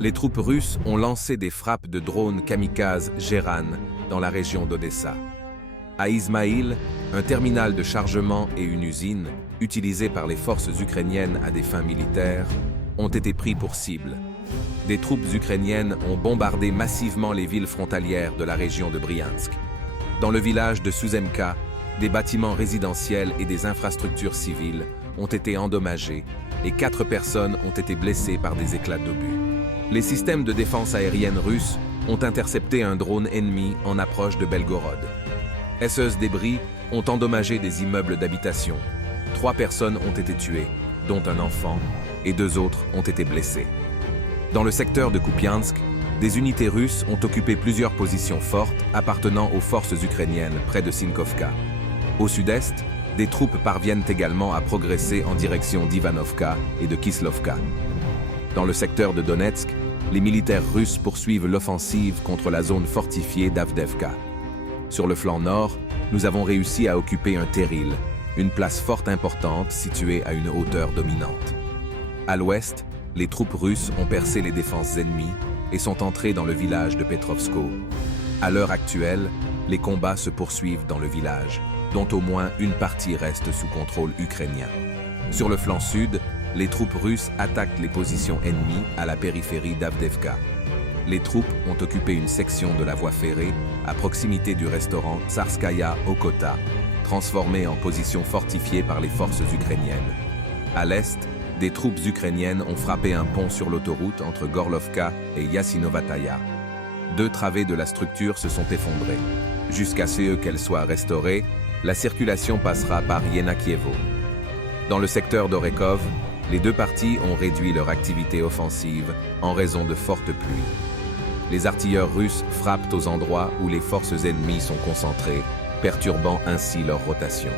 Les troupes russes ont lancé des frappes de drones kamikazes Geran dans la région d'Odessa. À Izmaïl, un terminal de chargement et une usine, utilisés par les forces ukrainiennes à des fins militaires, ont été pris pour cible. Des troupes ukrainiennes ont bombardé massivement les villes frontalières de la région de Bryansk. Dans le village de Suzemka, des bâtiments résidentiels et des infrastructures civiles ont été endommagés et 4 personnes ont été blessées par des éclats d'obus. Les systèmes de défense aérienne russes ont intercepté un drone ennemi en approche de Belgorod. Débris ont endommagé des immeubles d'habitation. 3 personnes ont été tuées, dont un enfant, et 2 autres ont été blessés. Dans le secteur de Kupiansk, des unités russes ont occupé plusieurs positions fortes appartenant aux forces ukrainiennes près de Sinkovka. Au sud-est, des troupes parviennent également à progresser en direction d'Ivanovka et de Kislovka. Dans le secteur de Donetsk, les militaires russes poursuivent l'offensive contre la zone fortifiée d'Avdevka. Sur le flanc nord, nous avons réussi à occuper un terril, une place forte importante située à une hauteur dominante. À l'ouest, les troupes russes ont percé les défenses ennemies et sont entrées dans le village de Petrovsko. À l'heure actuelle, les combats se poursuivent dans le village, dont au moins une partie reste sous contrôle ukrainien. Sur le flanc sud, les troupes russes attaquent les positions ennemies à la périphérie d'Avdevka. Les troupes ont occupé une section de la voie ferrée à proximité du restaurant Tsarskaya Okota, transformé en position fortifiée par les forces ukrainiennes. À l'est, des troupes ukrainiennes ont frappé un pont sur l'autoroute entre Gorlovka et Yassinovataya. 2 travées de la structure se sont effondrées. Jusqu'à ce qu'elles soient restaurées, la circulation passera par Yenakievo. Dans le secteur d'Orekov, les 2 parties ont réduit leur activité offensive en raison de fortes pluies. Les artilleurs russes frappent aux endroits où les forces ennemies sont concentrées, perturbant ainsi leur rotation.